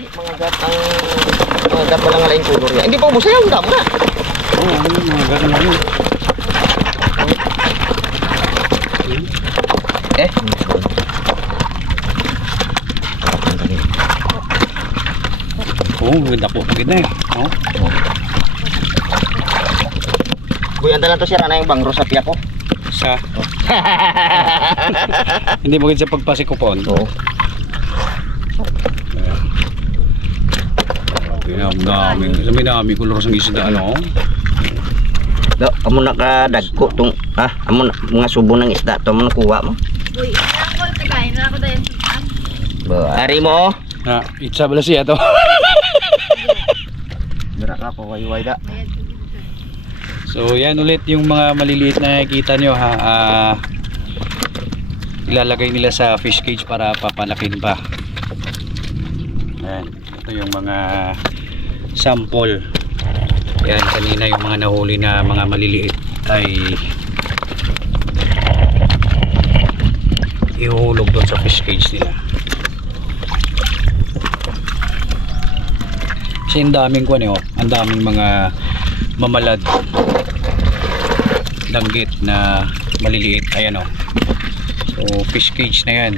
Mga gat ang mga gat wala nga laing kulor niya. Hindi pa ubos ayaw, damo na. Oo, mga gat na yun. Oo, maganda po. Maganda eh. Oo. Buy, andalan to siya na yung bangro sa piya ko. Sa? Hindi maganda sa pagpasikupon. Oo. May dami kulor sa isda, ano? Amo nakadagko tong amo mga subo ng isda to mo nakuha mo. Uy, ako tagay na ako dayon sa Ari mo. Itsa bala siya to. Dira ka po wayway da. So yan ulit yung mga maliliit na nakikita nyo ha. Ilalagay nila sa fish cage para papalakin pa. Ayan, ito yung mga sample. Yan kanina yung mga nahuli na mga maliliit ay ihulog doon sa fish cage nila. Kasi ang daming kuwan eh, ang daming mga mamalad danggit na maliliit. Ayan o. So fish cage na yan.